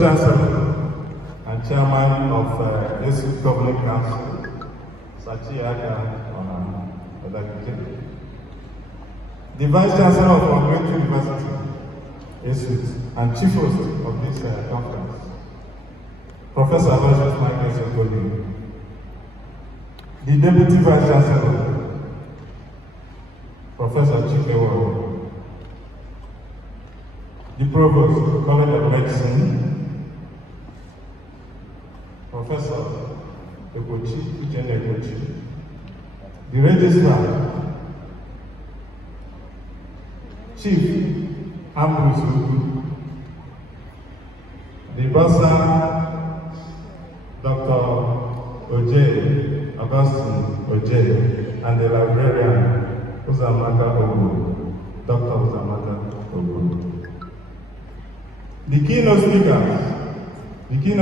Chancellor and Chairman of ESUT Governing Council, Sachi Aga the Vice Chancellor of our great university, ESUT, and Chief Host of this conference, Professor Aloysius Michael Sokoli, the Deputy Vice Chancellor, Professor Chikewo, the Provost, College of Medicine, Professor Egochi, the Registrar, Chief Ambrose, the Bursar, Dr. Oje, Augustine Oje, and the librarian, Uzamaka Ogu, Dr. Uzamaka Ogu. The keynote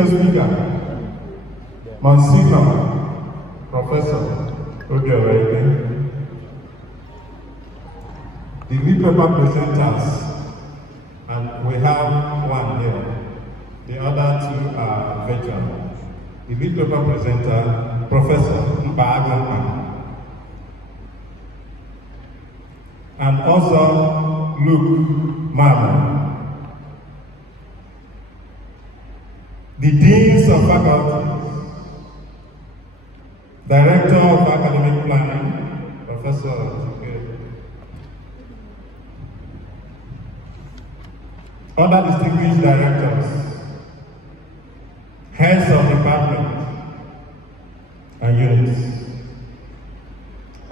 speaker, Monsignor Professor Obioreke, the lead paper presenters, and we have one here. The other two are veterans. The lead paper presenter, Professor Agbani, and also Luke Mama. The deans of faculties, Director of Academic Planning, Professor other distinguished directors, heads of department and units,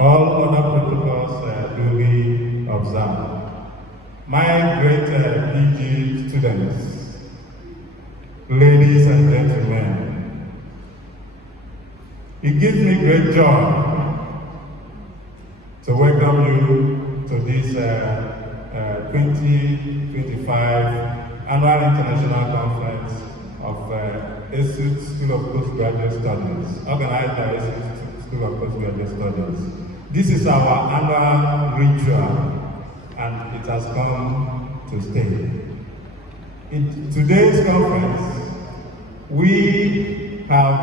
all other protocols duly observed. My great PG students, ladies and gentlemen, it gives me great joy to welcome you to this 2025 Annual International Conference of ESUT School of Postgraduate Studies, organized by ESUT School of Postgraduate Studies. This is our annual ritual, and it has come to stay. In today's conference, we have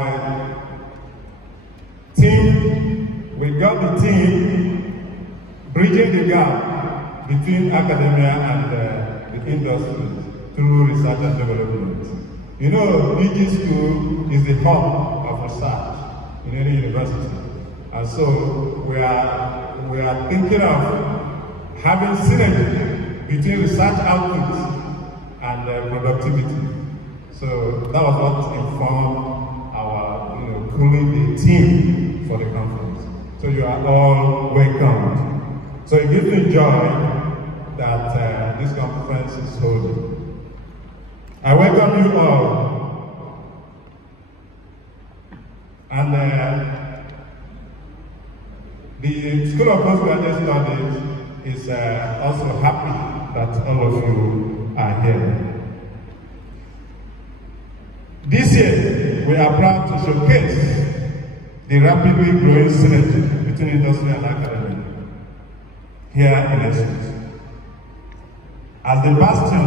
we got the team bridging the gap between academia and the industry through research and development. You know, PG school is the hub of research in any university. And so we are thinking of having synergy between research output and productivity. So that was what informed our pulling the team for the conference. So you are all welcome. So it gives me joy that this conference is holding. I welcome you all. And the School of Postgraduate Studies is also happy that all of you are here. This year, we are proud to showcase the rapidly growing synergy between industry and academia here in ESUT. As the bastion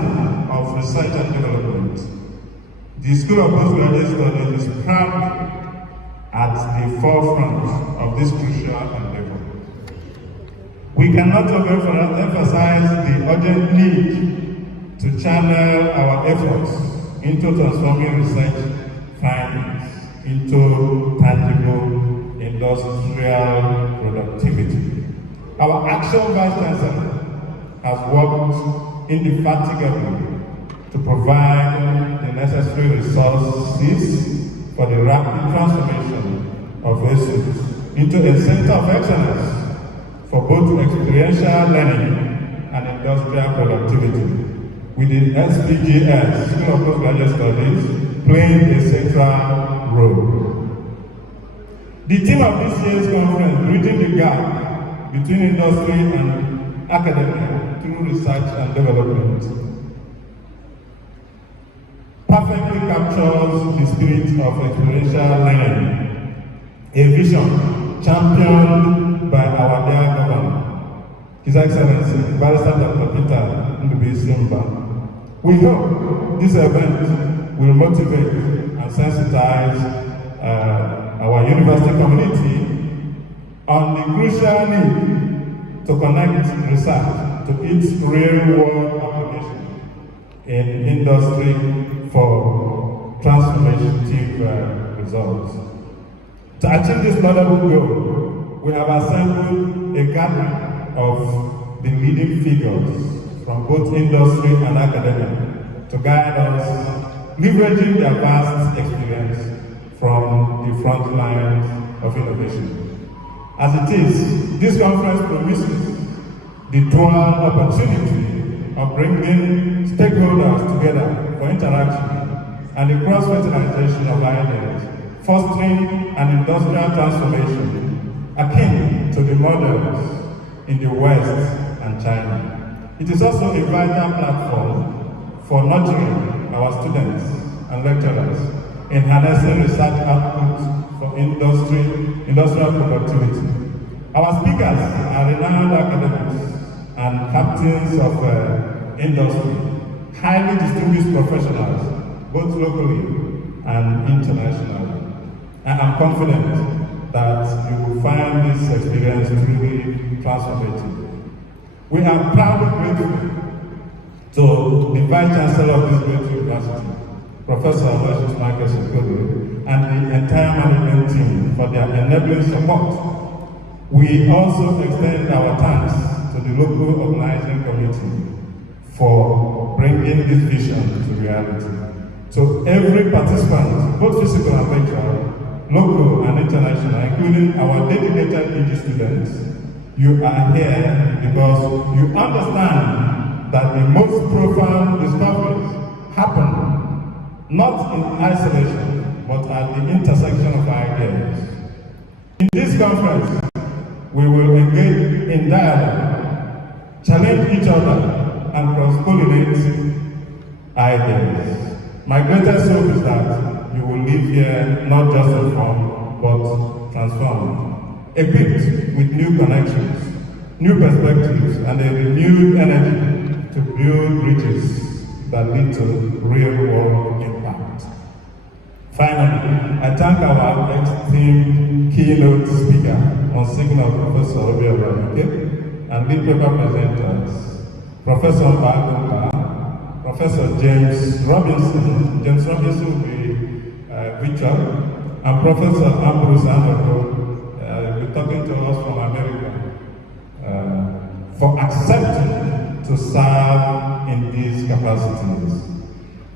of research and development, the School of Postgraduate Studies is proudly at the forefront of this crucial endeavor. We cannot emphasize the urgent need to channel our efforts into transforming research findings into tangible industrial productivity. Our actual Vice Chancellor has worked indefatigably to provide the necessary resources for the rapid transformation of ESUT into a center of excellence for both experiential learning and industrial productivity, with the SPGS, School of Postgraduate Studies, playing a central role. The theme of this year's conference, bridging the gap between industry and academia through research and development, perfectly captures the spirit of experiential learning, a vision championed by our dear Governor, His Excellency, Barrister Dr. Peter Ndubuisi Mba. We hope this event will motivate and sensitize our university community on the crucial need to connect research to its real-world application in industry for transformative results. To achieve this laudable goal, we have assembled a gathering of the leading figures from both industry and academia to guide us, leveraging their vast experience from the front lines of innovation. As it is, this conference promises the dual opportunity of bringing stakeholders together for interaction and the cross-fertilization of ideas, fostering an industrial transformation akin to the models in the West and China. It is also a vital platform for nurturing our students and lecturers in harnessing research output for industrial productivity. Our speakers are renowned academics and captains of industry, highly distinguished professionals, both locally and internationally. I am confident that you will find this experience truly transformative. We are proudly grateful to the Vice Chancellor of this great university, Professor Aloysius Michael Sokoto, and the entire management team for their enabling support. We also extend our thanks to the local organizing committee for bringing this vision to reality. To every participant, both physical and virtual, local and international, including our dedicated PG students, you are here because you understand that the most profound discoveries happen not in isolation, but at the intersection of ideas. In this conference, we will engage in dialogue, challenge each other, and cross-pollinate ideas. My greatest hope is that you will leave here not just informed, but transformed, equipped with new connections, new perspectives, and a renewed energy to build bridges that lead to real-world impact. Finally, I thank our esteemed keynote speaker, Monsignor Professor Obi Abraham, and lead paper presenters, Professor Bagoka, Professor James Robinson. James Robinson will be virtual, and Professor Ambrose Amoko will be talking to us from America for accepting to serve in these capacities.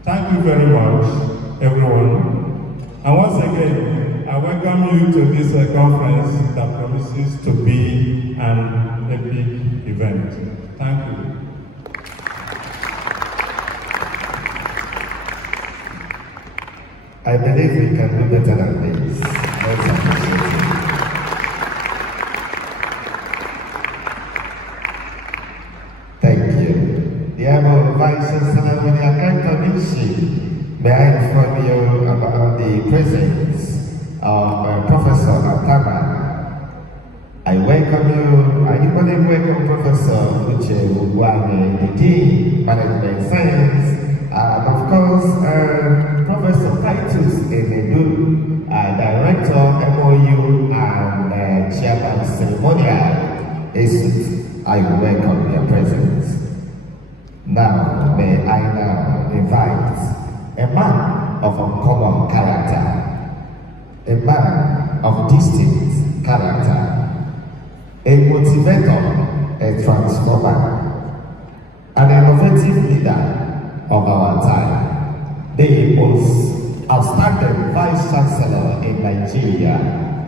Thank you very much, everyone. And once again, I welcome you to this conference that promises to be an epic event. Thank you. I believe we can do better than this. Let's appreciate it. Thank you. Dear Vice Chancellor, with your kind permission, may I inform you about the presence of Professor Agbani. I welcome you. I equally welcome Professor Uche Ugwane, the Dean, Management Science, and of course, Professor Titus Enugu, Director, MOU, and Chairman Ceremonial ESUT. I welcome your presence. Now, may I now invite a man of uncommon character, a man of distinct character, a motivator, a transformer, an innovative leader of our time, the most outstanding Vice Chancellor in Nigeria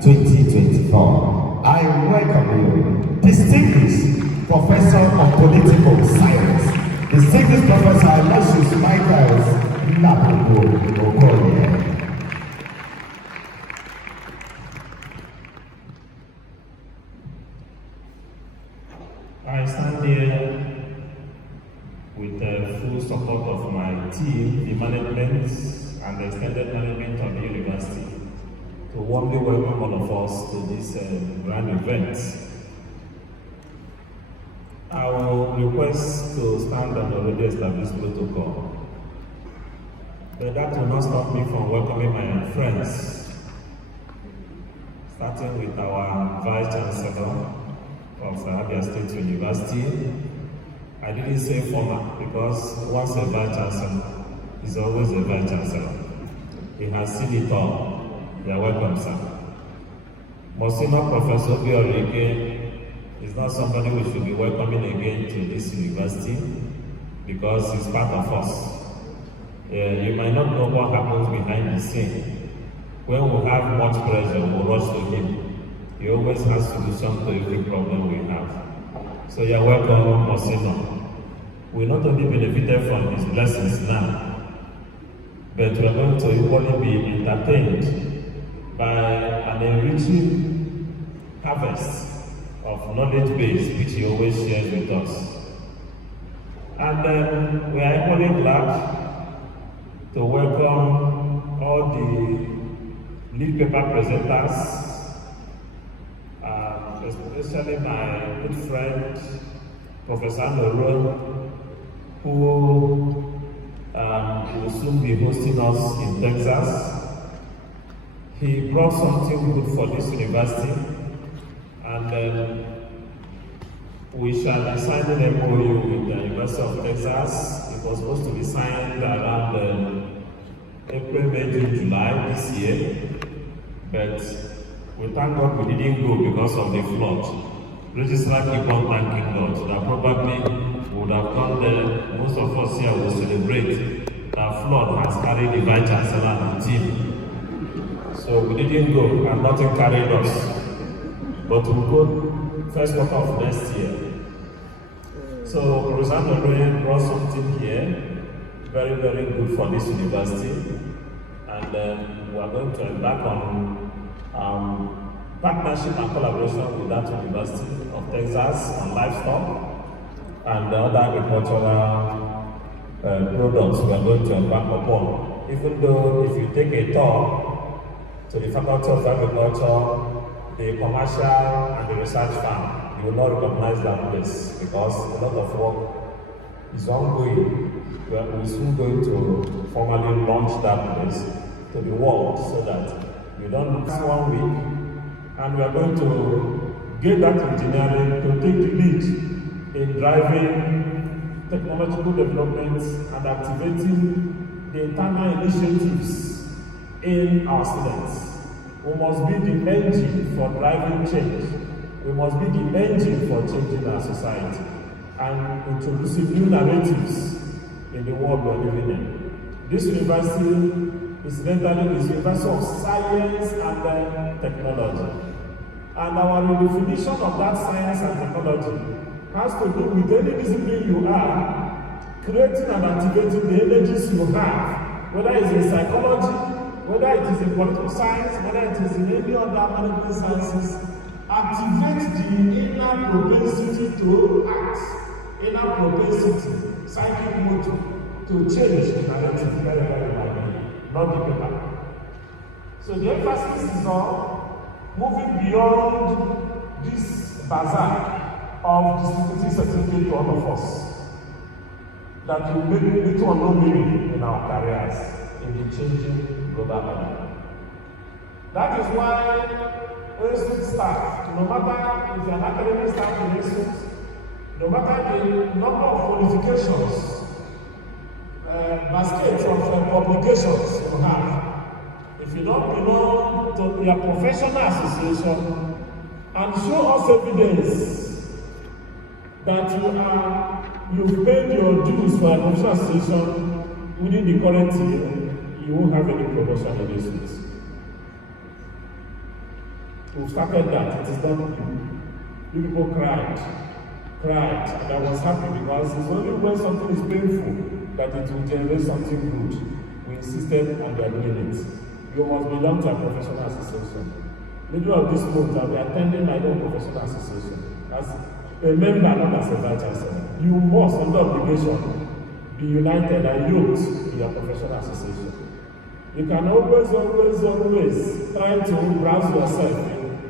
2024. I welcome you, distinguished Professor of Political Science, distinguished Professor Aloysius Michael Okoye. I stand here with the full support of my team, the management and the extended management of the university, to warmly welcome all of us to this grand event. I will request to stand on the already established protocol. But that will not stop me from welcoming my friends, starting with our Vice Chancellor of Abia State University. I didn't say former because once a Vice Chancellor is always a Vice Chancellor. He has seen it all. You are welcome, sir. Monsignor Professor Obiorike is not somebody we should be welcoming again to this university because he's part of us. You might not know what happens behind the scene. When we have much pressure, we rush to him. He always has solutions to every problem we have. So you're welcome, Monsignor. We not only benefited from his blessings now, but we are going to equally be entertained by an enriching harvest of knowledge base which he always shares with us. And we are equally glad to welcome all the lead paper presenters, especially my good friend, Professor Noro, who will soon be hosting us in Texas. He brought something good for this university, and we shall be signing an MOU with the University of Texas. It was supposed to be signed around April, May, June, July this year, but we thank God we didn't go because of the flood. Registrar keep on thanking God that probably would have gone there. Most of us here will celebrate that flood has carried the Vice Chancellor and the team. So we didn't go and nothing carried us. But we'll go first quarter of next year. So Rosanna Loyen brought something here, very, very good for this university. And we are going to embark on partnership and collaboration with that University of Texas on livestock and the other agricultural products we are going to embark upon. Even though if you take a tour to the Faculty of Agriculture, the commercial and the research farm, you will not recognize that place because a lot of work is ongoing. We are soon going to formally launch that place to the world so that we don't lose 1 week, and we are going to get that engineering to take the lead in driving technological developments and activating the internal initiatives in our students. We must be the engine for driving change. We must be the engine for changing our society and introducing new narratives in the world we're living in. This university is incidentally the University of Science and Technology. And our redefinition of that science and technology has to do with any discipline you are, creating and activating the energies you have, whether it's in psychology, whether it is in political science, whether it is in any other management sciences. Activate the inner propensity to act, inner propensity, psychic motor, to change the narrative very, very widely, not the paper. So the emphasis is on moving beyond this bazaar of distributing certificate to all of us that will make little or no meaning in our careers in the changing global order. That is why ESUT staff, no matter if you're an academic staff in ESUT, no matter the number of qualifications, baskets of publications you have, if you don't belong to your professional association and show us evidence that you've paid your dues for a professional association within the current year, you won't have any promotion in ESUT. We started that, it is not you. You people cried, and I was happy because it's only when something is painful that it will generate something good. We insisted and we are doing it. You must belong to a professional association. Middle of this month, I'll be attending my own professional association. As a member, not as a vice chancellor. You must, under obligation, be united and yoked in your professional association. You can always try to browse yourself.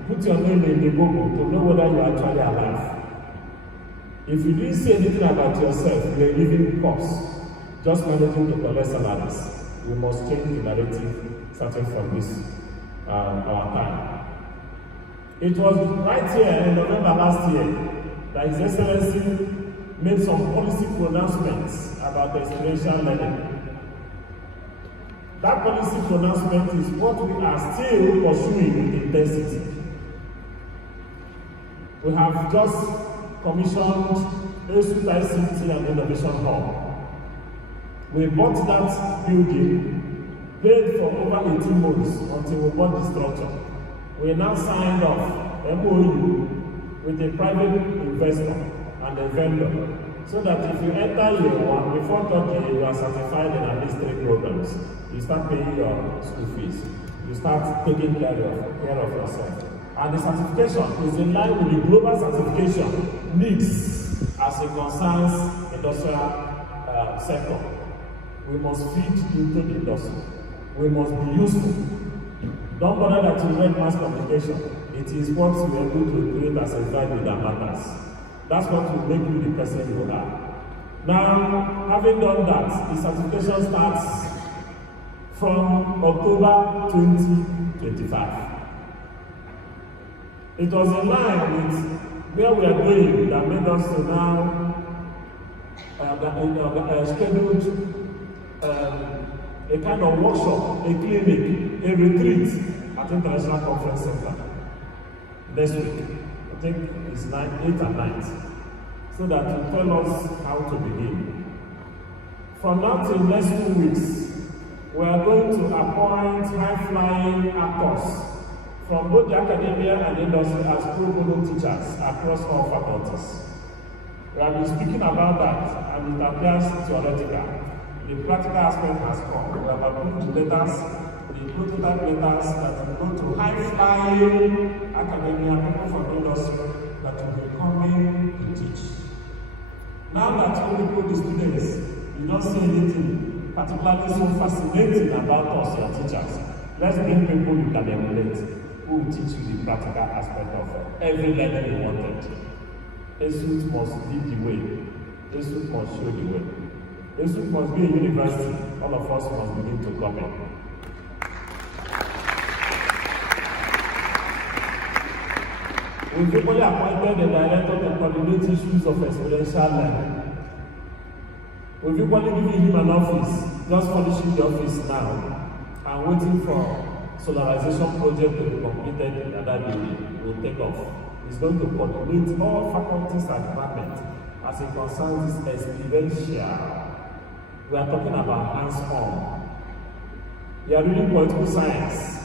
Put your name in the Google to know whether you are actually alive. If you didn't say anything about yourself, you're a living corpse, just managing to collect salaries. We must change the narrative starting from this, our time. It was right here in November last year that His Excellency made some policy pronouncements about experiential learning. That policy pronouncement is what we are still pursuing with intensity. We have just commissioned ESUT ICT and Innovation Hub. We bought that building, paid for over 18 months until we bought the structure. We now signed off MOU with a private investor and a vendor, so that if you enter year one, before 3rd year, you are certified in at least 3 programs. You start paying your school fees. You start taking care of yourself. And the certification is in line with the global certification needs as it concerns industrial sector. We must feed into the industry. We must be useful. Don't bother that you read mass communication. It is what you are able to create as a value that matters. That's what will make you the person you are. Now, having done that, the certification starts from October 2025. It was in line with where we are going that made us to now scheduled a kind of workshop, a clinic, a retreat at International Conference Center next week. I think it's 8th and 9th. So that will tell us how to begin. From now till next 2 weeks, we are going to appoint high-flying actors from both the academia and the industry as pro bono teachers across all faculties. We have been speaking about that, and it appears theoretical. The practical aspect has come. We have approved the letters, the prototype letters that will go to high-flying academia, people from the industry that will be coming to teach. Now that you put the students, you don't see anything particularly so fascinating about us, your teachers. Let's bring people you can emulate, who will teach you the practical aspect of every learning you wanted. ESUT must lead the way. ESUT must show the way. ESUT must be a university. All of us must begin to come in. We've equally appointed the director to coordinate issues of experiential learning. We've equally given him an office, just finishing the office now, and waiting for solarization project to be completed in that building. Will take off. He's going to coordinate all faculties and departments as it concerns experiential. We are talking about hands-on. You are reading political science.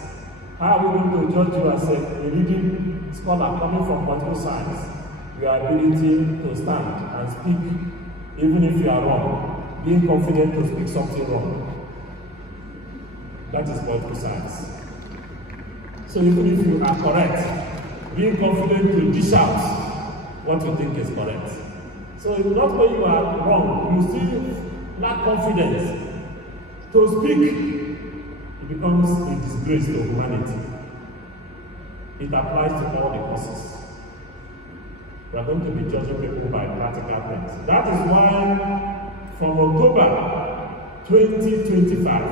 How are we going to judge you as a leading scholar coming from political science? Your ability to stand and speak, even if you are wrong, being confident to speak something wrong. That is political science. So even if you are correct, being confident to dish out what you think is correct. So not when you are wrong, you still lack confidence to speak. It becomes a disgrace to humanity. It applies to all the courses. We are going to be judging people by practical things. That is why from October 2025,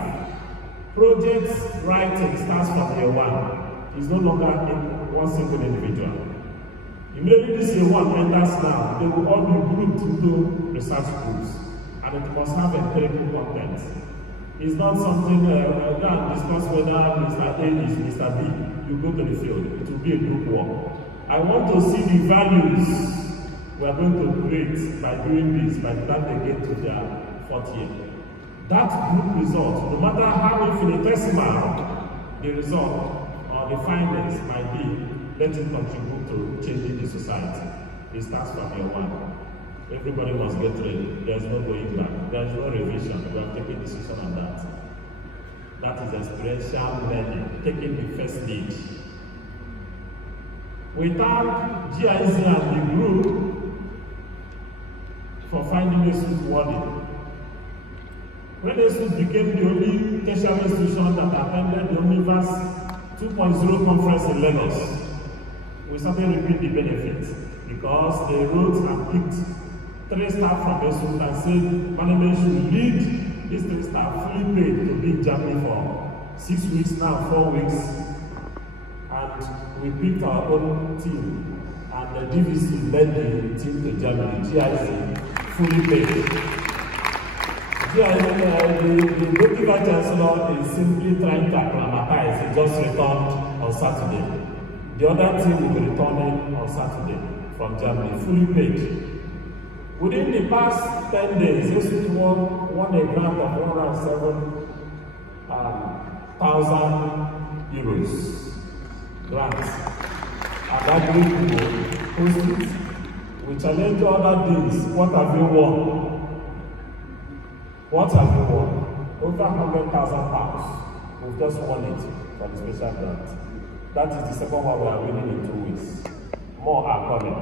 project writing starts from year 1. It's no longer in one single individual. Immediately this year 1 enters now, they will all be grouped into research groups, and it must have empirical content. It's not something we can discuss whether Mr. A is Mr. B. You go to the field. It will be a group work. I want to see the values we are going to create by doing this by the time they get to their 4th year. That group result, no matter how infinitesimal the result or the findings might be, let it contribute to changing the society. It starts from year 1. Everybody must get ready. There's no going back. There's no revision. We have taken a decision on that. That is experiential learning, taking the first lead. We thank GIZ and the group for finding ESUT worthy. When ESUT became the only tertiary institution that attended the Universe 2.0 conference in Lagos, we started reaping the benefits because they wrote and picked 3 staff from ESUT and said management should lead these things are fully paid to be in Germany for 6 weeks now, 4 weeks. And we picked our own team. And the DVC led the team to Germany. GIC fully paid. The goalkeeper chancellor is simply trying to acclimatize. He just returned on Saturday. The other team will be returning on Saturday from Germany, fully paid. Within the past 10 days, ESUT won a grant of 107,000 euros grants. And that group will host it. We challenge other things. What have you won? What have you won? Over £100,000. We've just won it from the special grant. That is the second one we are winning in 2 weeks. More are coming.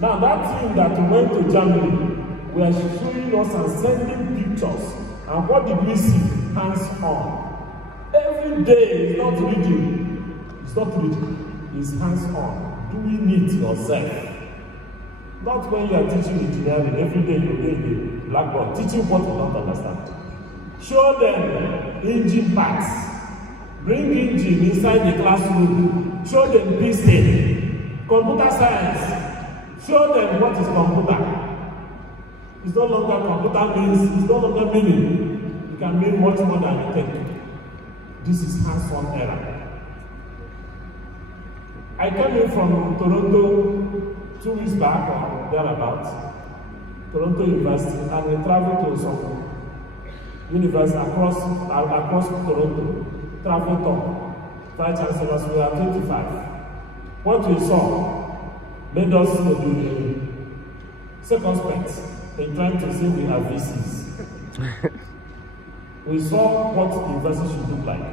Now that team that went to Germany, we are showing us and sending pictures. And what did we see? Hands on. Every day is not reading. It's not reading. It's hands on. Doing it yourself. Not when you are teaching engineering, every day you lay the blackboard, teaching what you don't understand. Show them engine parts. Bring engine inside the classroom. Show them piston. Computer science. Show them what is computer. It's no longer computer means, it's no longer meaning. It can mean much more than you think. This is hands-on era. I came in from Toronto 2 weeks back or thereabouts, Toronto University, and we traveled to some universities across Toronto, travel tour, vice chancellors, we are 25. What we saw made us to be circumspect in trying to say we have VCs. We saw what the university should look like.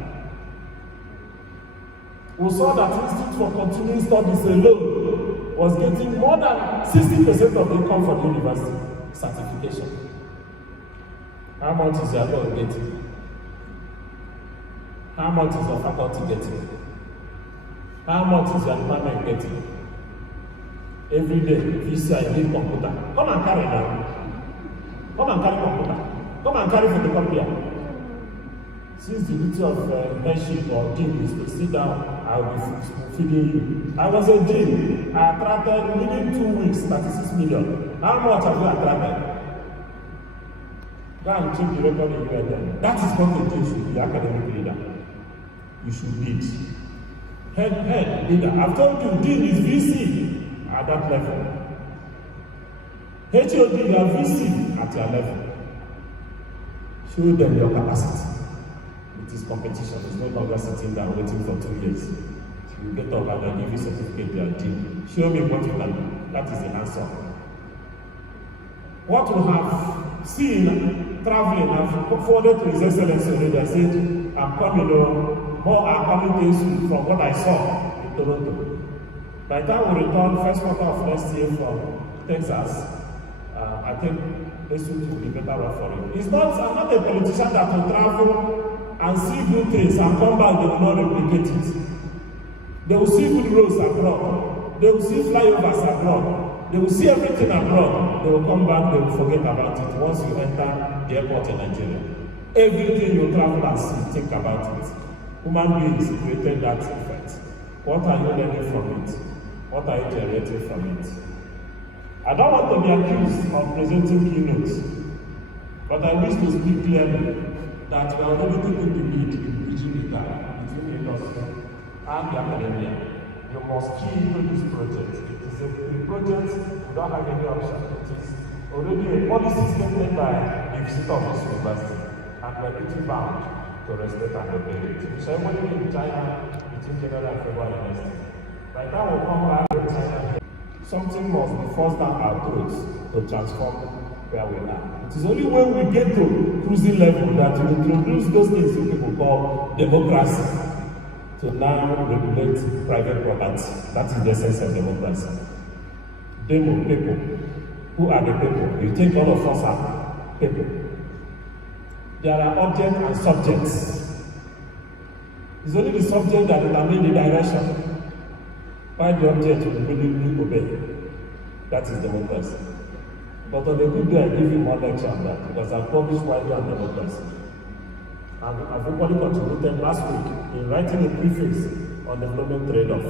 We saw that Institute for Continuing Studies alone was getting more than 60% of the income for the university certification. How much is your God getting? How much is your faculty getting? How much is your department getting? Every day, VC, I need computer. Come and carry now. Come and carry computer. Come and carry photocopier. Since the duty of mentorship or dean is to sit down, I will be feeding you. I was a dean. I attracted within 2 weeks 36 million. How much have you attracted? Go and check the record in UNM. That is what the dean should be, academic leader. You should lead. Head leader. I've told you, dean is VC at that level. HOD, you are VC at your level. Show them your capacity. It is competition. It's no longer sitting down waiting for 2 years. You get up and I give you certificate, you are dean. Show me what you can do. That is the answer. What we have seen traveling, I've forwarded to His Excellency already. I said, I'm coming, more are coming to ESUT from what I saw in Toronto. By the time we return, first quarter of next year from Texas, I think ESUT will be better off for it. I'm not a politician that will travel and see good things and come back, they will not replicate it. They will see good roads abroad. They will see flyovers abroad. They will see everything abroad. They will come back, they will forget about it once you enter the airport in Nigeria. Everything you travel and see, think about it. Human beings created that effect. What are you learning from it? What are you generating from it? I don't want to be accused of presenting keynotes, but I wish to speak clearly that we are already taking the lead in bridging the gap between industry and the academia. You must key into this project. It is a project we don't have any option. It is already a policy stated by the visitor of this university, and we are pretty bound to respect and obey it. We shall only in China between January and February next year. By the time we come back to China, something must be forced down our throats to transform where we are. It is only when we get to cruising level that we introduce those things that people call democracy to now regulate private property. That is the essence of democracy. Demo, people. Who are the people? You think all of us are people. There are objects and subjects. It's only the subject that determines the direction. Why the object will willingly obey. That is democracy. But on a good day, I give you more lecture on that because I've published widely on democracy. And I've equally contributed last week in writing a preface on development trade-off.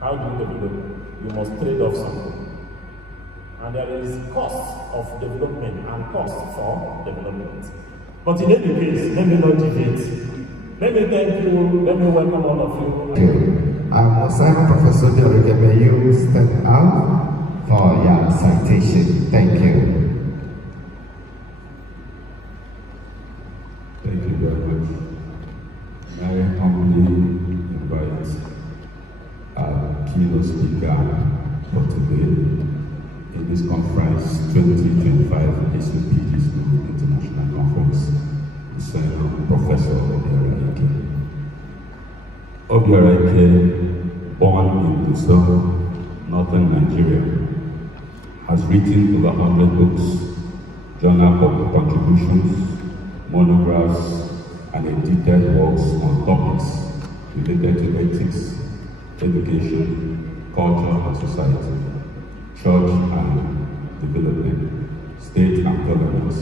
How do you develop? You must trade off something. And there is cost of development and cost for development. But in any case, let me not deviate. Let me thank you, let me welcome all of you. Thank you. Professor Derek, may you stand up for your citation. Thank you. Thank you very much. I humbly invite our keynote speaker for today in this conference 2025 ESUT International Conference, Professor Obiaraike, born in Gusau, northern Nigeria, has written over 100 books, journal contributions, monographs, and edited works on topics related to ethics, education, culture and society, church and development, state and governance,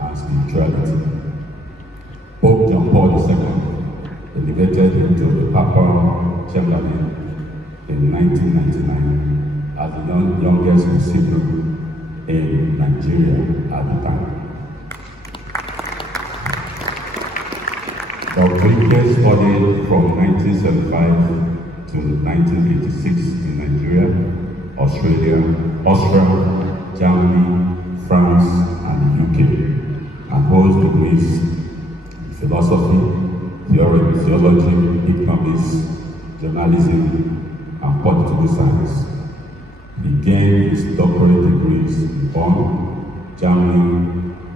and spirituality. Pope John Paul II elevated him to the Papal Chamberlain in 1999 as the youngest recipient in Nigeria at the time. Rodriguez studied from 1975 to 1986 in Nigeria, Australia, Austria, Germany, France, and the UK, and holds degrees in philosophy, theology, economics, journalism, and political science. He gained his doctorate degrees in Bonn, Germany,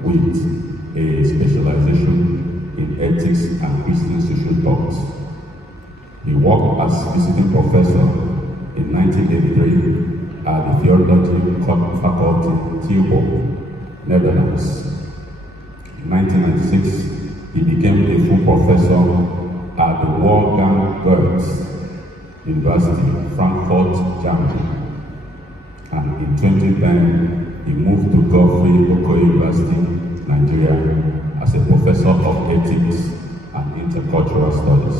with a specialization in ethics and Christian social thought. He worked as visiting professor in 1983 at the Theology Faculty in Tilburg, Netherlands. In 1996, he became a full professor at the Wolfgang Goethe University, Frankfurt, Germany. And in 2010, he moved to Godfrey Okoye University, Nigeria, as a professor of ethics and intercultural studies.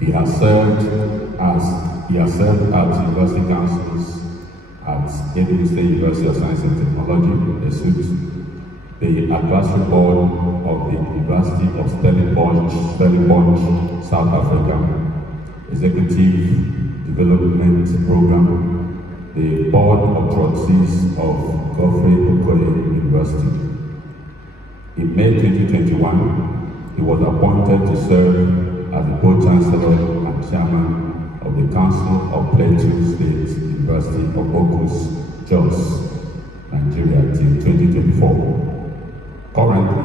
He has served at university councils at Enugu State University of Science and Technology, ESUT, the advisory board of the University of Stellenbosch, South Africa, Executive Development Program, the Board of Trustees of Godfrey Okoye University. In May 2021, he was appointed to serve as the Pro-Chancellor and Chairman of the Council of Plateau State University of Okus, Jos, Nigeria, till 2024. Currently,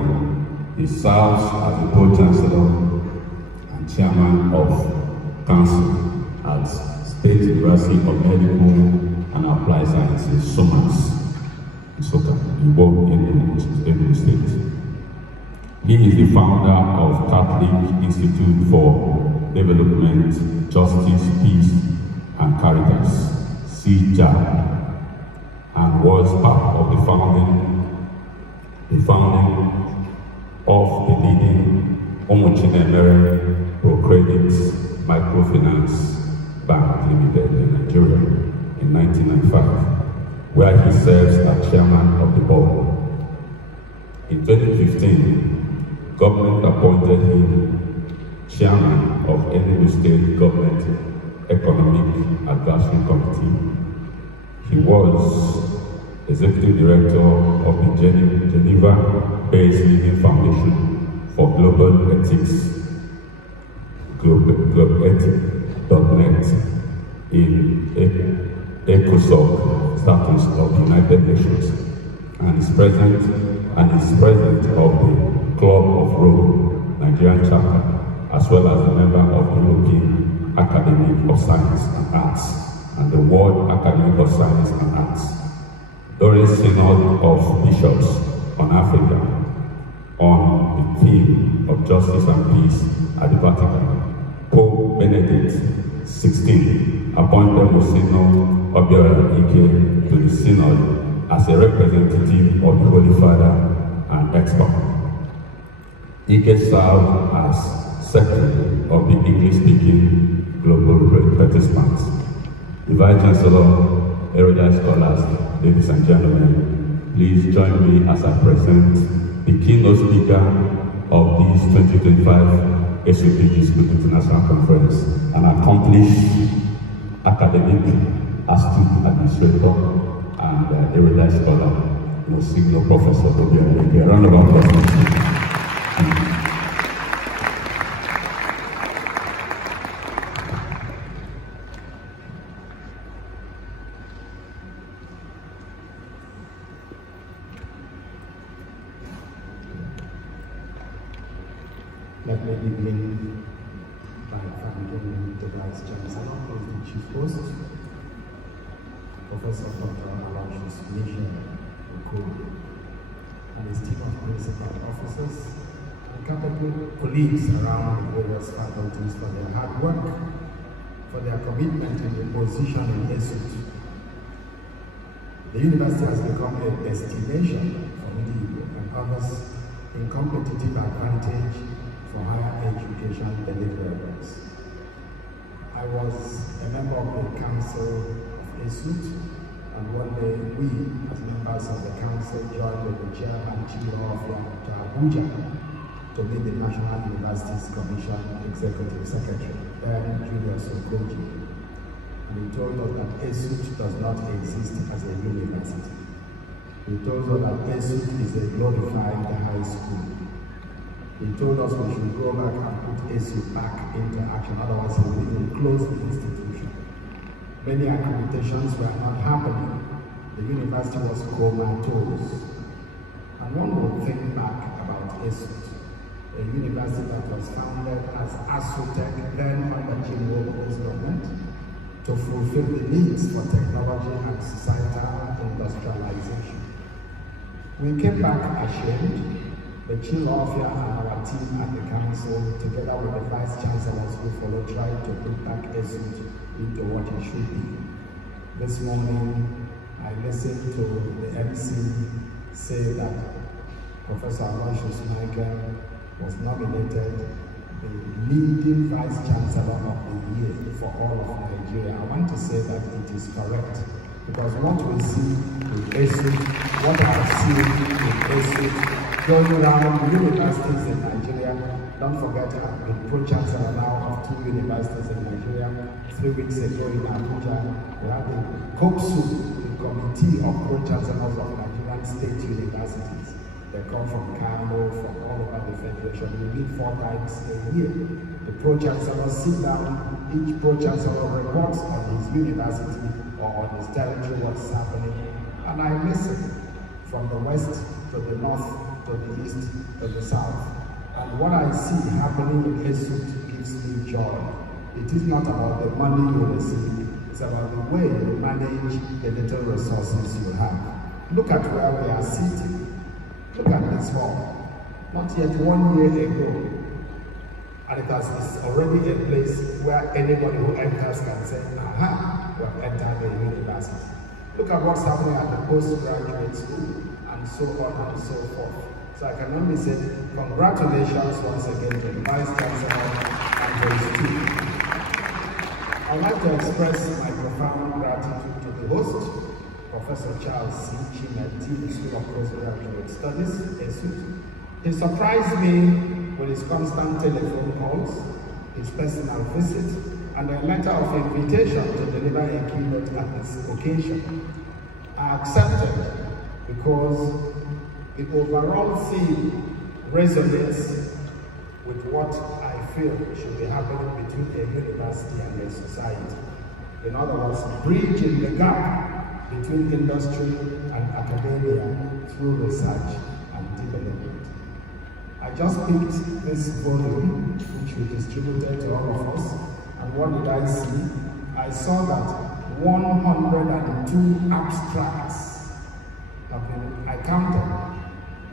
he serves as the Pro-Chancellor and Chairman of Council at State University of Medical and Applied Sciences, SOMAS, in Enugu State. He is the founder of Catholic Institute for Development, Justice, Peace, and Caritas, CJAD, and was part of the founding of the leading Omochinemere Procredit Microfinance Bank Limited in Nigeria in 1995, where he serves as chairman of the board. In 2015, government appointed him chairman of Enugu State Government Economic Advisory Committee. He was executive director of the Geneva-based Living Foundation for Global Ethics, globeethic.net, in ECOSOC status of the United Nations, and is president of the Club of Rome, Nigerian chapter, as well as a member of the European Academy of Science and Arts and the World Academy of Science and Arts. During Synod of Bishops on Africa, on the theme of justice and peace at the Vatican, Pope Benedict XVI appointed Monsignor Obiaraike to the Synod as a representative of the Holy Father and expert. Ike served as secretary of the English-speaking global participants. The Vice Chancellor, erudite scholars, ladies and gentlemen, please join me as I present the keynote speaker of this 2025 ESUT School International Conference, an accomplished academic, astute administrator, and erudite scholar, most senior professor to be a round of applause. Let me begin by thanking the Vice Chancellor, who is the Chief Host, Professor Dr. Aloysius Michel Okoye, and his team of principal officers and capable colleagues around the various faculties for their hard work, for their commitment and their position in ESUT. The university has become a destination for Enugu and others in competitive advantage for higher education deliverables. I was a member of the council of ESUT, and one day we, as members of the council, joined with the chairman chief of to Abuja to meet the National Universities Commission Executive Secretary, then Julius Okoji. And he told us that ESUT does not exist as a university. He told us that ESUT is a glorified high school. He told us we should go back and put ESUT back into action, otherwise he will close the institution. Many accreditations were not happening. The university was comatose. And one would think back about ESUT, a university that was founded as ASUTEC, then under Jim Wobo's government, to fulfill the needs for technology and societal industrialization. We came back ashamed. The Chief Officer and our team at the council, together with the Vice Chancellors who followed, tried to put back ESUT into what it should be. This morning, I listened to the MC say that Professor Aloysius Michael was nominated the leading Vice Chancellor of the Year for all of Nigeria. I want to say that it is correct, because what we see with ESUT, what I've seen with ESUT, going around universities in Nigeria. Don't forget, I've been pro-chancellor now of 2 universities in Nigeria. 3 weeks ago in Abuja, we had the COPSU, the Committee of Pro-Chancellors of Nigerian State Universities. They come from Kano, from all over the Federation. We meet 4 times a year. The pro-chancellors sit down, each pro-chancellor reports on his university or on his territory what's happening. And I listen from the west to the north, to the east, to the south. And what I see happening in ESUT gives me joy. It is not about the money you receive, it's about the way you manage the little resources you have. Look at where we are sitting. Look at this hall. Not yet 1 year ago. And it's already a place where anybody who enters can say, aha, we have entered the university. Look at what's happening at the postgraduate school, and so on and so forth. So I can only say congratulations once again to the Vice Chancellor and to his team. I'd like to express my profound gratitude to the host, Professor Charles C. Chimeti, School of Postgraduate Studies, ESUT. He surprised me with his constant telephone calls, his personal visit, and a letter of invitation to deliver a keynote at this occasion. I accepted because the overall theme resonates with what I feel should be happening between a university and a society. In other words, bridging the gap between industry and academia through research and development. I just picked this volume, which we distributed to all of us, and what did I see? I saw that 102 abstracts have been, I counted,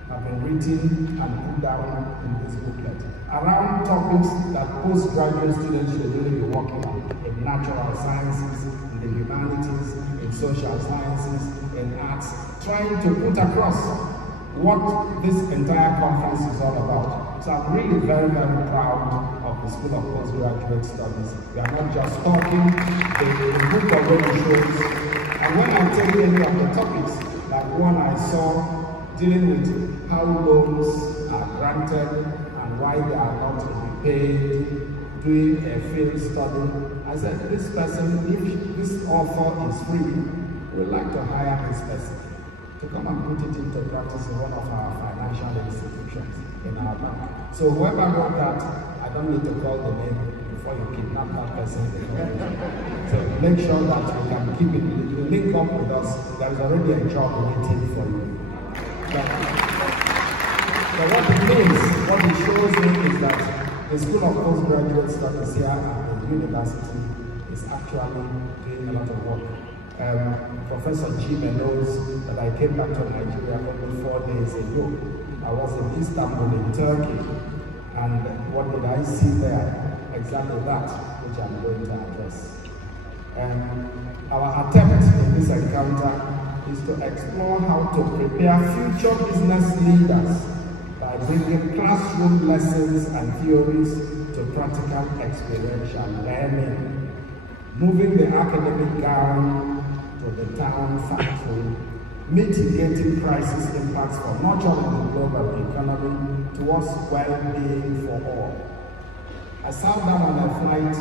have been written and put down in this booklet around topics that postgraduate students should really be working on in natural sciences, in the humanities, in social sciences, in arts, trying to put across what this entire conference is all about. So I'm really very, very proud of the School of Postgraduate Studies. We are not just talking, the book already shows. And when I take any of the topics, like one I saw dealing with how loans are granted and why they are not repaid, doing a field study, I said, this person, if this author is free, we'd like to hire this person to come and put it into practice in one of our financial institutions in our bank. So whoever wrote that, I don't need to call the name before you kidnap that person. So make sure that you can keep it, you link up with us. There is already a job waiting for you. So what it means, what it shows me is that the School of Postgraduate Studies here at the university is actually doing a lot of work. Professor Jim knows that I came back to Nigeria only 4 days ago. I was in Istanbul in Turkey, and what did I see there? Exactly that, which I'm going to address. Our attempt in this encounter is to explore how to prepare future business leaders by bringing classroom lessons and theories to practical experiential learning, moving the academic gown to the town factory, mitigating crisis impacts for nurturing the global economy towards well-being for all. I sat down on a flight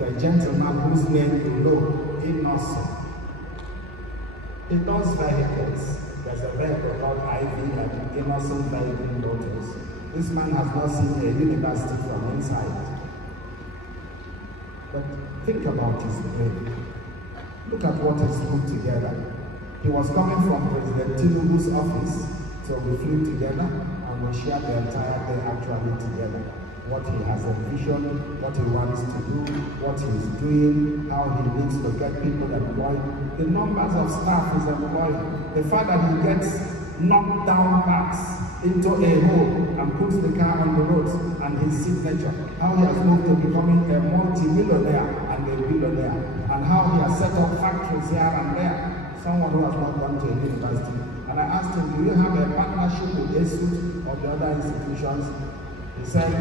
with a gentleman whose name you know, Innocent. He does vehicles. There's a vehicle called IV, like Innocent Vehicle Motors. This man has not seen a university from inside. But think about his brain. Look at what he's put together. He was coming from President Enugu's office, so we flew together and we shared the entire day actually together. What he has envisioned, what he wants to do, what he's doing, how he needs to get people employed, the numbers of staff he's employed, the fact that he gets knocked down bags into a hole and puts the car on the road, and his signature, how he has moved to becoming a multi-millionaire and a billionaire, and how he has set up factories here and there. Someone who has not gone to a university. And I asked him, do you have a partnership with ESUT or the other institutions? He said,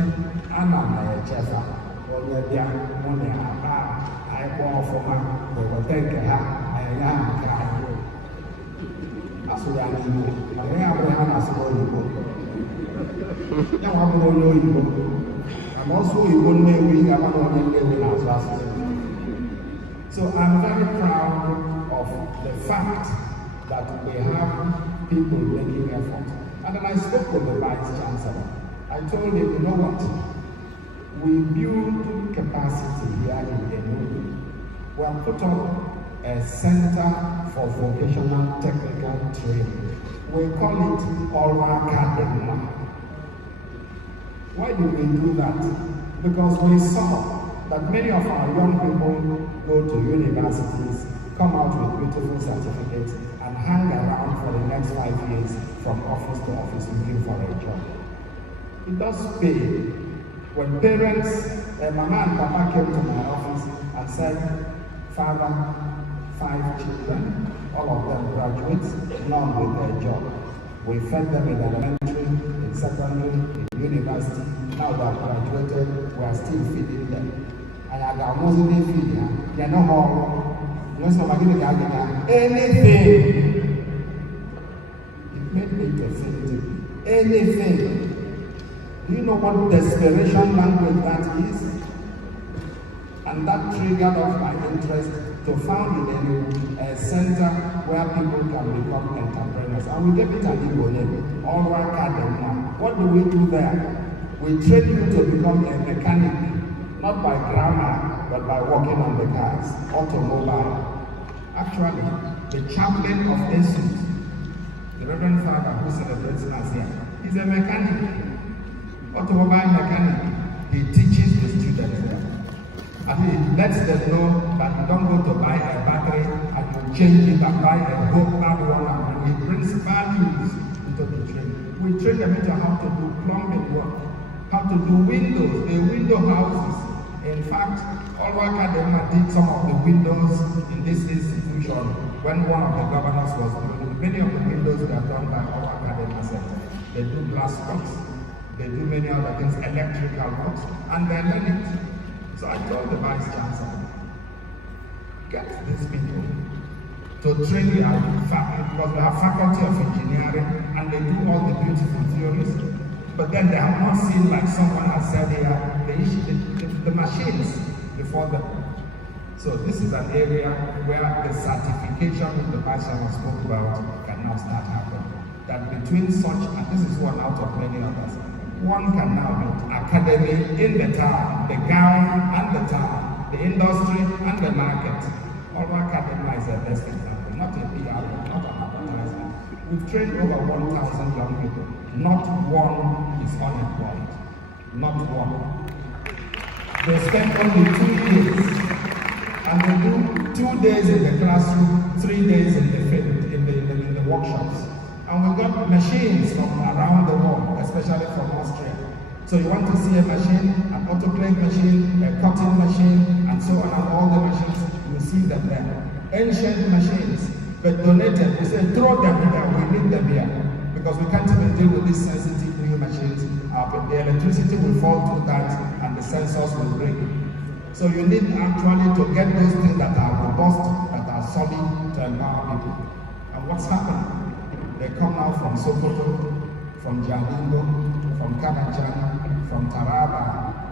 Anna Chefa, or the money, I bought for her, they will take her, I am. That's what I need. I have a small you. Now I'm going to know you. I'm also a good name, I'm not going to get as So I'm very proud of the fact that we have people making effort. And then I spoke with the Vice Chancellor. I told him, you know what? We build capacity here in Enugu. We have put up a center for vocational technical training. We call it Oral Academy. Why do we do that? Because we saw that many of our young people go to universities, come out with beautiful certificates, and hang around for the next 5 years from office to office looking for a job. It does pay. When parents, Mama and Papa came to my office and said, Father, 5 children, all of them graduates, none with a job. We fed them in elementary, in secondary, in university. Now they have graduated, we are still feeding them. And I got most of them feeding. They are no more. Anything. It made me to think. Anything. Do you know what desperation language that is? And that triggered off my interest to found in a center where people can become entrepreneurs. And we gave it an Igbo name, Oral Academy. What do we do there? We train you to become a mechanic, not by grammar, but by working on the cars, automobile. Actually, the chaplain of ESUT, the Reverend Father who celebrates us here, is a mechanic, automobile mechanic. He teaches the students there. And he lets them know that you don't go to buy a battery and you change it and buy a whole bad one, and he brings values into the training. We train them into how to do plumbing work, how to do windows, the window houses. In fact, Olwa Academy did some of the windows in this institution when one of the governors was doing. Many of the windows were done by Olwa Academy Center. They do glass works, they do many other things, electrical works, and they learn it. So I told the Vice Chancellor, get these people to train you because we have faculty of engineering and they do all the beautiful theories, but then they have not seen, like someone has said here, the machines before them. So this is an area where the certification that the Vice Chancellor spoke about can now start happening. That between such, and this is one out of many others, one can now build academy in the town, the gown and the town, the industry and the market. Olwa Academy is a best example, not a PR, not an advertisement. We've trained over 1,000 young people. Not one is unemployed. Not one. They spend only 2 years, and they do 2 days in the classroom, 3 days in the workshops. And we got machines from around the world, especially from Austria. So you want to see a machine, an autoclave machine, a cutting machine, and so on, and all the machines, you see them there. Ancient machines, but donated. We say, throw them here, we need them here. Because we can't even deal with these sensitive new machines. The electricity will fall 2 times, and the sensors will break. So you need actually to get those things that are robust, that are solid, to empower people. And what's happened? They come now from Sokoto, from Jalingo, from Kabajan, from Taraba,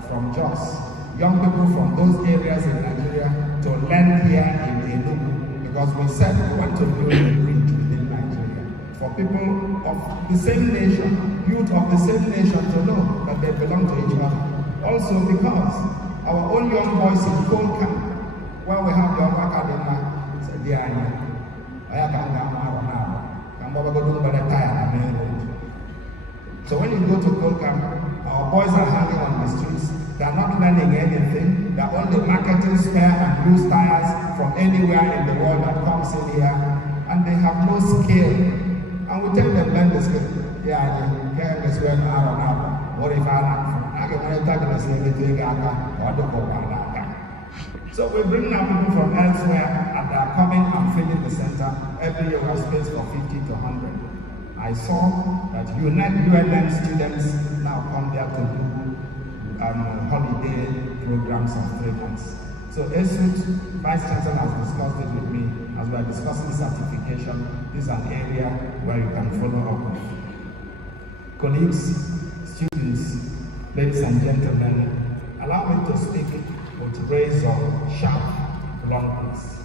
from Jos. Young people from those areas in Nigeria to learn here in Enugu, because we said we want to build a bridge within Nigeria for people of the same nation, youth of the same nation, to know that they belong to each other. Also because our own young boys in Cold Camp, where we have young academia, said, so when you go to Cold Camp, our boys are hanging on the streets. They are not learning anything. They are only marketing spare and loose tires from anywhere in the world that comes in here, and they have no skill. And we tell them, learn the skill. So we bring now people from elsewhere, and they are coming and filling the center. Every year we have space for 50 to 100. I saw that UNM students now come there to do holiday programs of 3 months. So ESUT, Vice Chancellor has discussed it with me as we are discussing certification. This is an area where you can follow up with. Colleagues, students, ladies and gentlemen, allow me to speak with razor sharp bluntness.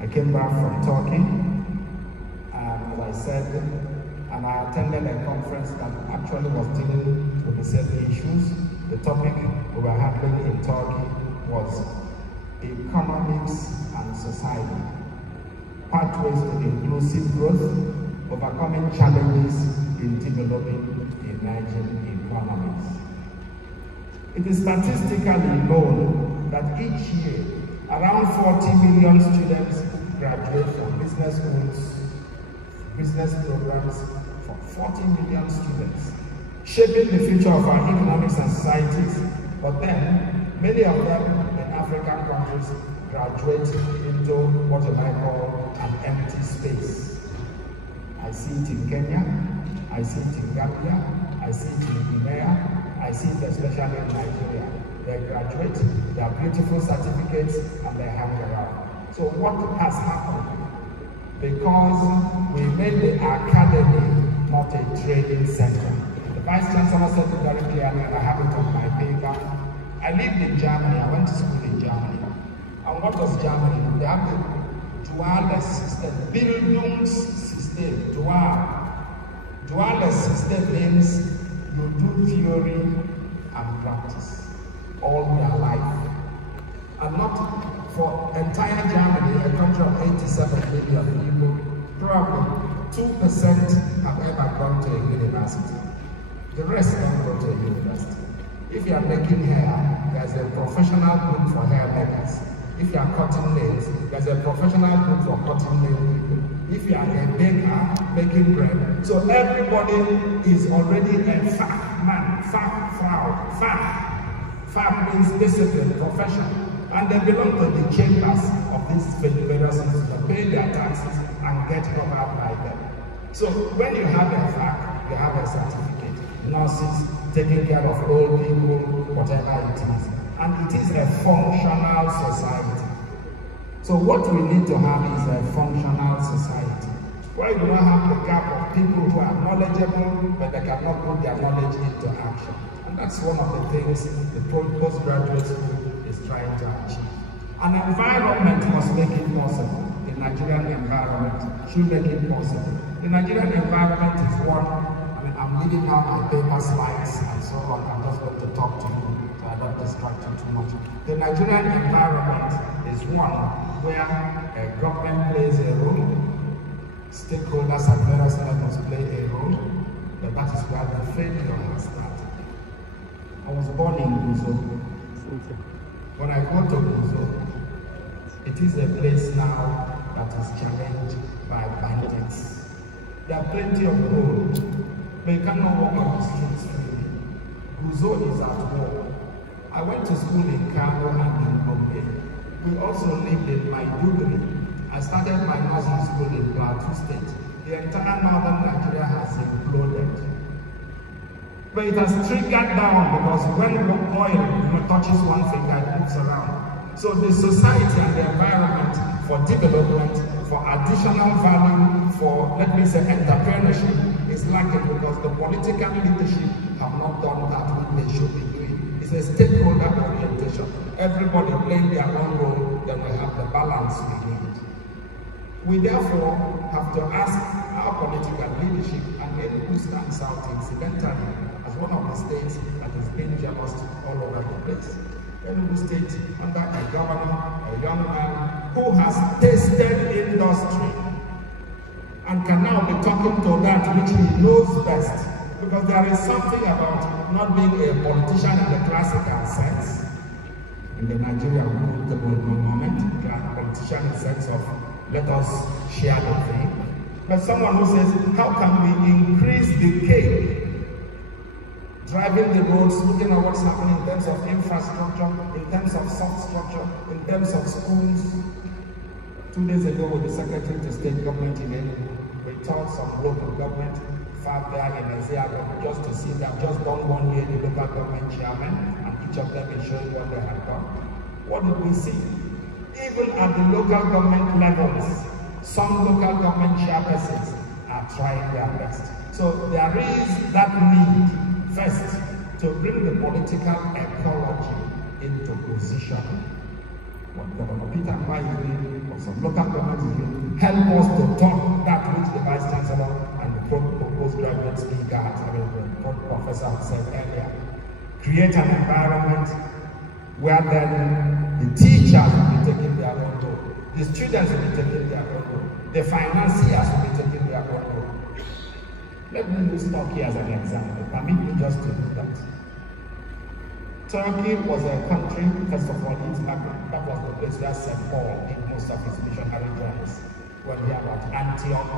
I came back from Turkey, and as I said, and I attended a conference that actually was dealing with the same issues. The topic we were handling in Turkey was economics and society, pathways to inclusive growth, overcoming challenges in developing emerging economies. It is statistically known that each year, around 40 million students graduate from business schools, business programs, for 40 million students, shaping the future of our economics and societies. But then, many of them in African countries graduate into what you might call an empty space. I see it in Kenya, I see it in Gambia, I see it in Guinea, I see it especially in Nigeria. They graduate, they have beautiful certificates, and they hang around. So what has happened? Because we made the academy not a training center. The Vice Chancellor said it very clearly, and I have it on my paper. I lived in Germany, I went to school in Germany. And what does Germany do? They have the dual system, Bildungssystem, dual. Dual system means you do theory and practice all their life. And not for entire Germany, a country of 87 million people, probably 2% have ever gone to a university. The rest don't go to a university. If you are making hair, there's a professional group for hair makers. If you are cutting nails, there's a professional group for cutting nail people. If you are a baker making bread, so everybody is already a Fachmann, Fachfrau, FAC means discipline, profession, and they belong to the chambers of these various institutions, pay their taxes and get covered by them. So when you have a FAC, you have a certificate, nurses taking care of old people, whatever it is, and it is a functional society. So what we need to have is a functional society, where you don't have the gap of people who are knowledgeable, but they cannot put their knowledge into action. And that's one of the things the postgraduate school is trying to achieve. An environment must make it possible. The Nigerian environment should make it possible. The Nigerian environment is one, I'm leaving out my paper slides and so on. I'm just going to talk to you so I don't distract you too much. The Nigerian environment is one where government plays a role, stakeholders at various levels play a role, but that is where the failure has started. I was born in Guzo. When I go to Guzo, it is a place now that is challenged by bandits. There are plenty of gold, but you cannot walk on the streets freely. Guzo is at war. I went to school in Kano and in Bombay. We also lived in Maiduguri. I started my nursing school in Plateau State. The entire northern Nigeria has imploded. But it has triggered down because when oil touches one finger, it moves around. So the society and the environment for development, for additional value, for, let me say, entrepreneurship is lacking because the political leadership have not done that which they should be doing. It's a stakeholder orientation. Everybody playing their own role, then we have the balance we need. We therefore have to ask our political leadership, and Enugu stands out incidentally as one of the states that is dangerous all over the place. Enugu State, under a governor, a young man who has tasted industry and can now be talking to that which he knows best. Because there is something about not being a politician in the classical sense, in the Nigerian moment, politician in the sense of let us share the thing. But someone who says, how can we increase the cake? Driving the roads, looking at what's happening in terms of infrastructure, in terms of soft structure, in terms of schools. 2 days ago with the Secretary to State Government in Enugu, we taught some local government far there in Enugu just to see that just done 1 year the local government chairman, and each of them is showing what they have done. What did we see? Even at the local government levels, some local government chairpersons are trying their best. So there is that need, first, to bring the political ecology into position. What Governor Peter Mbai is doing, or some local governments is doing, help us to talk that which the Vice Chancellor and the postgraduate speaker, the professor said earlier. Create an environment where then the teachers will be taking their own role, the students will be taking their own role, the financiers will be taking their own role. Let me use Turkey as an example. Permit me just to do that. Turkey was a country, first of all, that was the place where St. Paul did most of his missionary journeys. When we hear about Antioch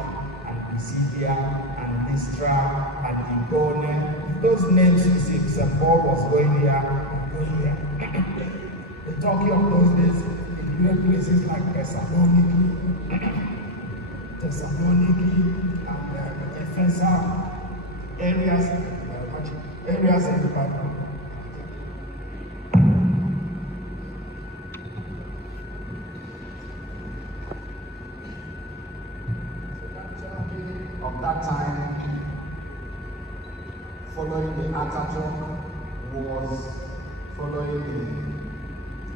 and Pisidia and Lystra and Ikone, those names you see, St. Paul was going here and going here. The Turkey of those days, in places like Thessaloniki, and Ephesus, areas in the Bible. Of that time, following the Ataturk wars, following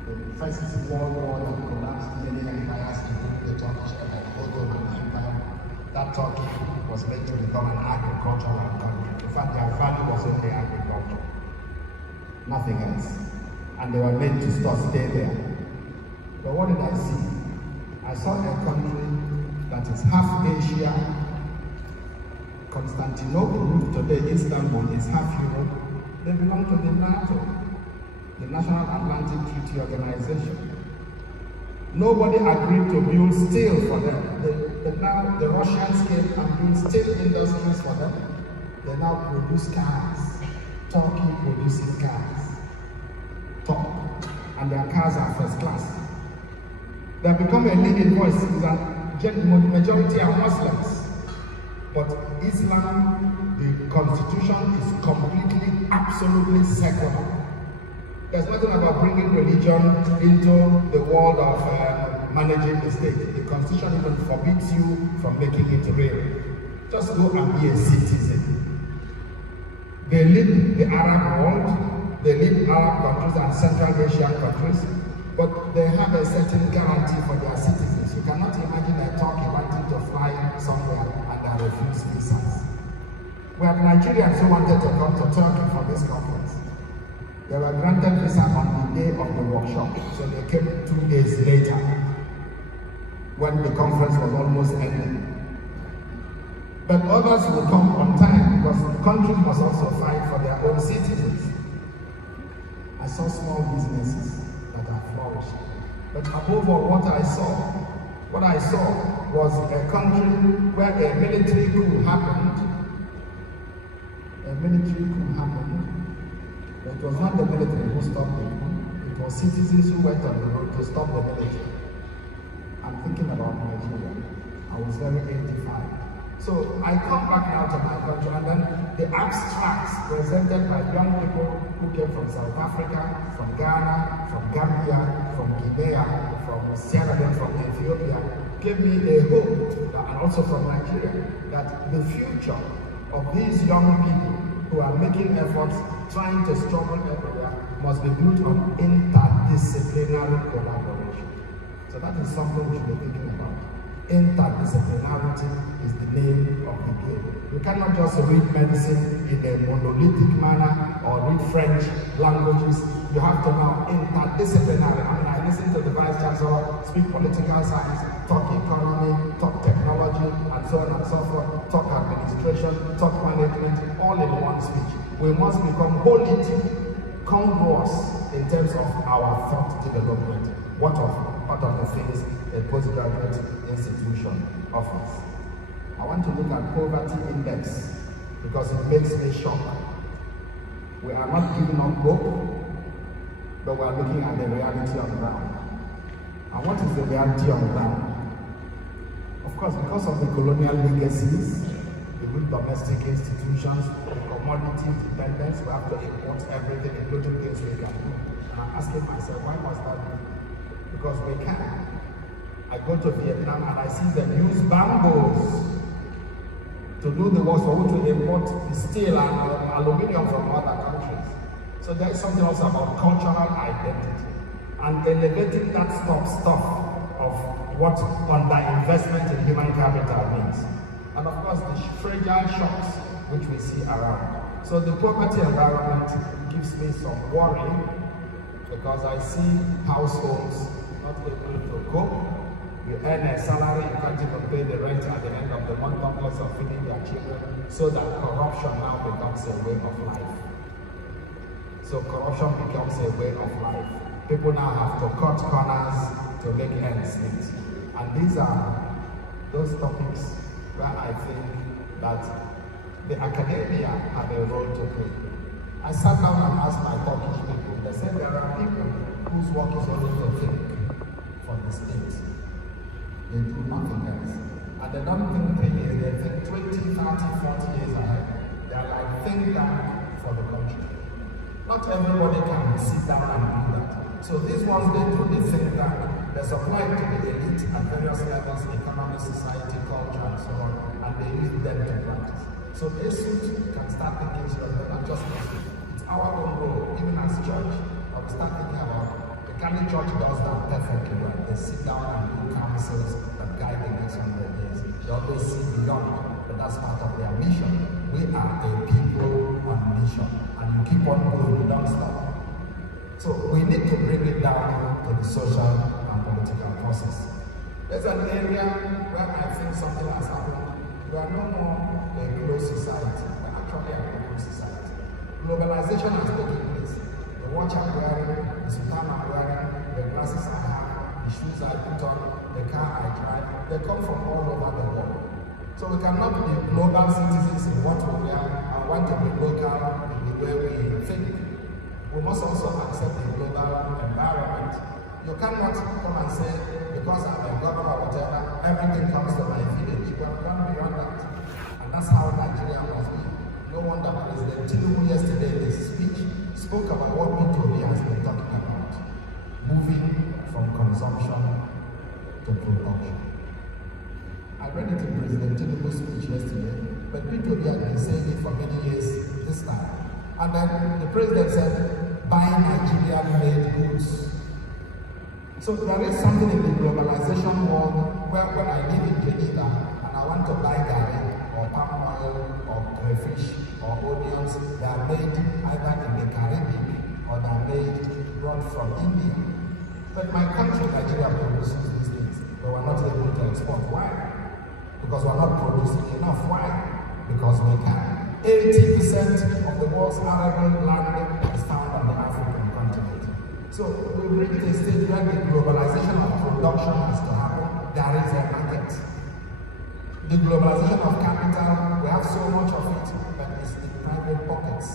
the First World War that collapsed many empires, including the Turkish Ottoman Empire, that Turkey was made to become an agricultural country. In fact, their value was only agriculture, nothing else. And they were made to stay there. But what did I see? I saw a country that is half Asia. Constantinople, today Istanbul, is half Europe. They belong to the NATO, the National Atlantic Treaty Organization. Nobody agreed to build steel for them. Now the Russians came and built steel industries for them. They now produce cars. Turkey producing cars. and their cars are first class. They have become a leading voice that the majority are Muslims. But Islam, the constitution is completely, absolutely secular. There's nothing about bringing religion into the world of managing the state. The constitution even forbids you from making it real. Just go and be a citizen. They lead the Arab world, they lead Arab countries and Central Asian countries, but they have a certain guarantee for their citizens. You cannot imagine a Turkey wanting to fly somewhere and they are refused visas. We have Nigerians who wanted to come to Turkey for this conference. They were granted visa on the day of the workshop, so they came 2 days later when the conference was almost ending. But others will come on time because the countries must also fight for their own citizens. I saw small businesses that are flourishing. But above all, what I saw was a country where a military coup happened. It was not the military who stopped the coup. It was citizens who went on the road to stop the military. I'm thinking about Nigeria. I was very 85. So I come back now to my country, and then the abstracts presented by young people who came from South Africa, from Ghana, from Gambia, from Guinea, from Sierra Leone, from Ethiopia, gave me a hope, and also from Nigeria, that the future of these young people who are making efforts, trying to struggle everywhere, must be built on interdisciplinary collaboration. So that is something we should be thinking about. Interdisciplinarity is the name of the game. You cannot just read medicine in a monolithic manner or read French languages. You have to know interdisciplinary. I listen to the Vice Chancellor speak political science, talk economy, talk technology, and so on and so forth, talk administration, talk management, all in one speech. We must become holistic, congruous in terms of our thought development. What of the things a postgraduate institution offers. I want to look at poverty index because it makes me shocked. We are not giving up hope, but we are looking at the reality on the ground. And what is the reality on the ground? Of course, because of the colonial legacies, the weak domestic institutions, the commodity dependence, we have to import everything, including things we can do. And I'm asking myself, why must that be? Because we can. I go to Vietnam and I see them use bamboos to do the work for to import steel and aluminium from other countries. So there is something also about cultural identity and elevating that stuff of what underinvestment in human capital means. And of course the fragile shocks which we see around. So the poverty environment gives me some worry because I see households not able to cope. You earn a salary, you can't even pay the rent at the end of the month, unless of feeding their children, so that corruption now becomes a way of life. So corruption becomes a way of life. People now have to cut corners to make ends meet. And these are those topics where I think that the academia have a role to play. I sat down and asked my Turkish people, they said there are people whose work is only to think for the state. They do nothing else. And they don't think 3 years, they think 20, 30, 40 years ahead. They are like think tank for the country. Not everybody can sit down and do that. So these ones, they do the think tank. They supply to the elite at various levels, economy, society, culture, and so on, and they use them to practice. So ESUT can start thinking seriously, not just ESUT. It's our own role, even as church, I will start thinking about the Catholic Church does that perfectly well. They sit down and do councils that guide the next 100 years. They always see beyond, but that's part of their mission. We are a people on mission, and you keep on going, you don't stop. So we need to bring it down to the social and political process. There's an area where I think something has happened. We are no more a closed society, we're actually a global society. Globalization has taken place. The watch I'm wearing, the sultan I'm wearing, the glasses I have, the shoes I put on, the car I drive, they come from all over the world. So we cannot be global citizens in what we wear and want to be local in the way we think. We must also accept the global environment. You cannot come and say, because I'm a governor or whatever, everything comes to my village. You have gone beyond that. And that's how Nigeria must be. No wonder President Tinubu yesterday in his speech spoke about what P2B has been talking about. Moving from consumption to production. I read it in President Tinubu's speech yesterday, but P2B has been saying it for many years this time. And then the president said, buy Nigerian-made goods. So there is something in the globalization world where when I live in Geneva and I want to buy garlic or palm oil or crayfish or onions, they are made either in the Caribbean or they are made brought from India. But my country, Nigeria, produces these things, but we're not able to export. Why? Because we're not producing enough. Why? Because we can. 80% of the world's arable land is found on the African continent. So we reach a stage where the globalization of production has to happen. There is a market. The globalization of capital, we have so much of it, but it's in private pockets.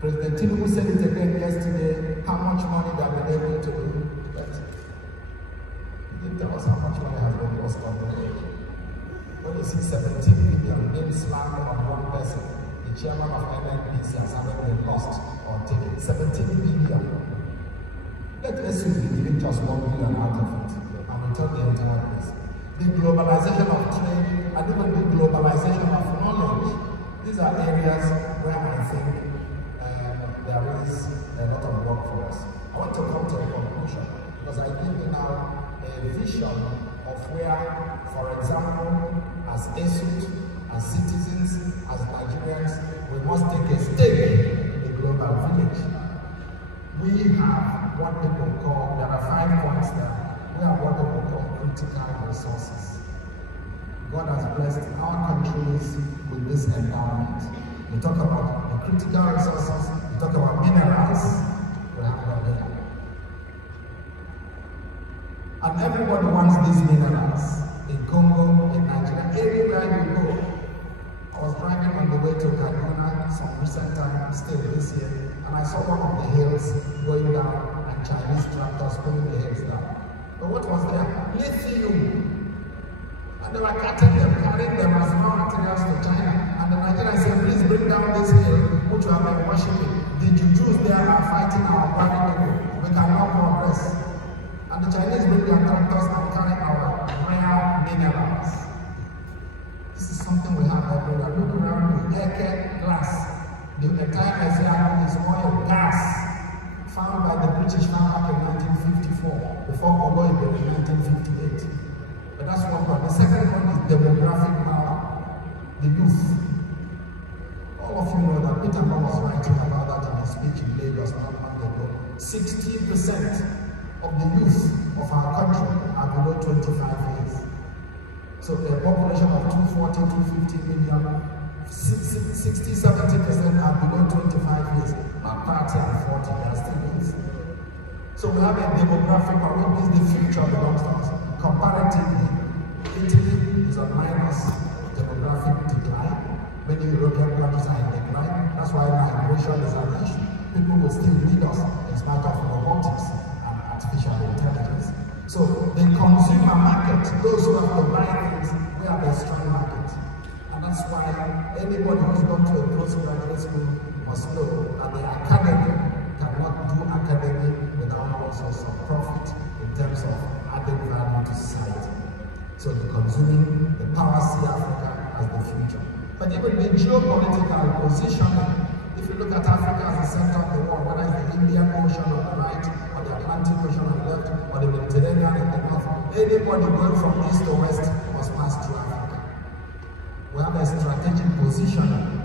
President Tinubu said it again yesterday, how much money they have been able to get. He didn't tell us how much money has been lost on the way. When you see 17 billion being slammed on one person, the chairman of NNPC has been lost or taken 17 billion. Let ESUT be giving just 1 billion out of it, and we turn the entire place. The globalization of trade and even the globalization of knowledge, these are areas where I think there is a lot of work for us. I want to come to a conclusion because I give you now a vision of where, for example, as ESUT, as citizens, as Nigerians, we must take a stake in the global village. We have what people call, there are 5 points there, we have what people call critical resources. God has blessed our countries with this endowment. We talk about the critical resources, we talk about minerals, we have no mineral. And everybody wants these minerals. In Congo, in Nigeria, anywhere you go. I was driving on the way to Kaduna some recent time, still this year, and I saw one of the hills going down and Chinese tractors pulling the hills down. But what was there? Lithium. And they were carrying them as raw materials to China. And the Nigerians said, please bring down this hill, which we have been worshiping. The Jujus there are fighting our body. We cannot progress. And the Chinese bring their tractors and carry our rare minerals. This is something we have everywhere. Look around the Eke glass. The entire Asia is oil, gas, found by the British back in 1954, before oil in 1958. But that's one part. The second one is demographic power, the youth. All of you know that Peter was writing about that in his speech in Lagos not long ago. 60% of the youth of our country are below 25 years. So a population of 240, 250 million, 60-70% are below 25 years, not 30 and 40, they are still youth. So we have a demographic problem, which means the future belongs to us. Comparatively, Italy is on minus demographic decline. Many European countries are in decline. That's why migration is an issue. People will still need us in spite of robotics and artificial intelligence. So the consumer market, those who have to buy things, we have a strong market. And that's why anybody who's gone to a postgraduate school must know that the academy cannot do academy without also some profit in terms of adding value to society. So the consuming, the power see Africa as the future. But even the geopolitical positioning, if you look at Africa as the center of the world, whether it's the Indian Ocean on the right, or the Atlantic Ocean on the left, or the Mediterranean in the north, anybody going from east to west must pass through Africa. We have a strategic positioning,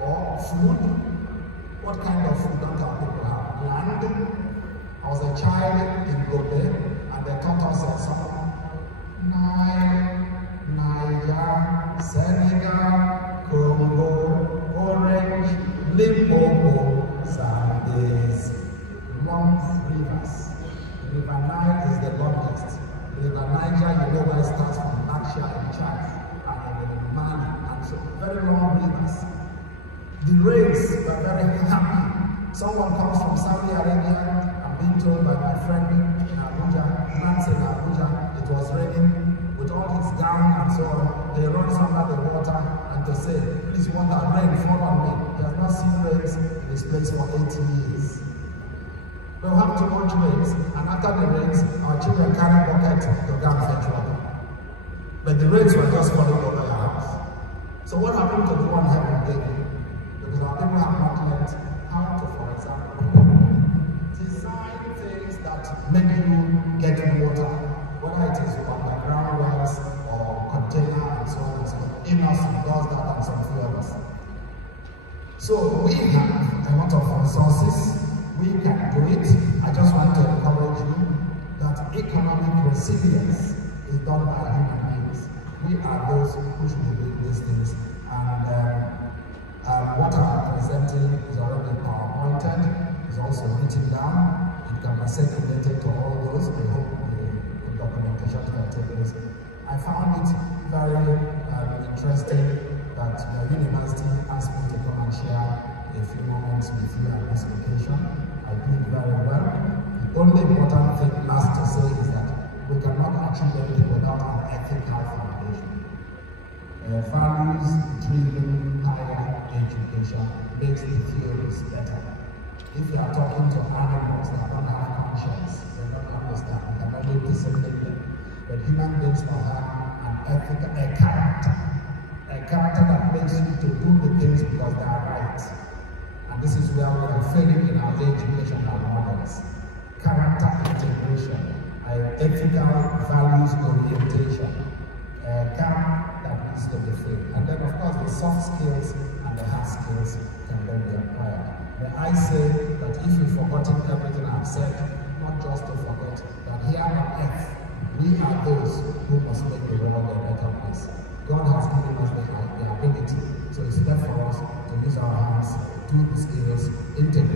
or food. What kind of food don't our people have? Land. I was a child in Gobe, and they taught us a song. Nile, Niger, Senegal, Congo, Orange, Limpopo, Zambezi, long rivers. River Nile is the longest. River Niger, you know where it starts from Naksha and Chad, and Mali, and so very long rivers. The rains were very happy someone comes from Saudi Arabia, I'm being told by my friend in Abuja, Nancy in Abuja, it was raining, with all his gown and so on, he runs under the water and to say, please water, rain, fall on me. He has not seen rains in this place for 80 years. We have too much rains, and after the rains, our children carry bucket to go and fetch water. But the rains were just falling over your house. So what happened to the one heaven gave you? Because our people have not learned how to, for example, design things that make you get water, whether it is underground wells or container and so on and so on. Inos does that and some few others. So we have a lot of resources. We can do it. I just want to encourage you that economic resilience is done by human beings. We are those who should be doing these things. And what I'm presenting is already PowerPointed, is also written down. It can be circulated to all those. I hope the documentation can take place. I found it very interesting that your university asked me to come and share a few moments with you at this occasion. I did very well. The only important thing last to say is that we cannot achieve anything without an ethical foundation. Values driven higher education makes the theories better. If you are talking to animals that don't have conscience, they don't understand, you can only discipline them. But human beings will have an ethical, a character that makes you to do the things because they are right. And this is where we are failing in our educational models. Character integration, ethical values orientation, that needs to be free. And then of course the soft skills and the hard skills can then be acquired. But I say that if you've forgotten everything I've said, not just to forget, that here on earth, we are those who must make the world a better place. God has given us the ability, so it's left for us to use our hands, do the skills, integrate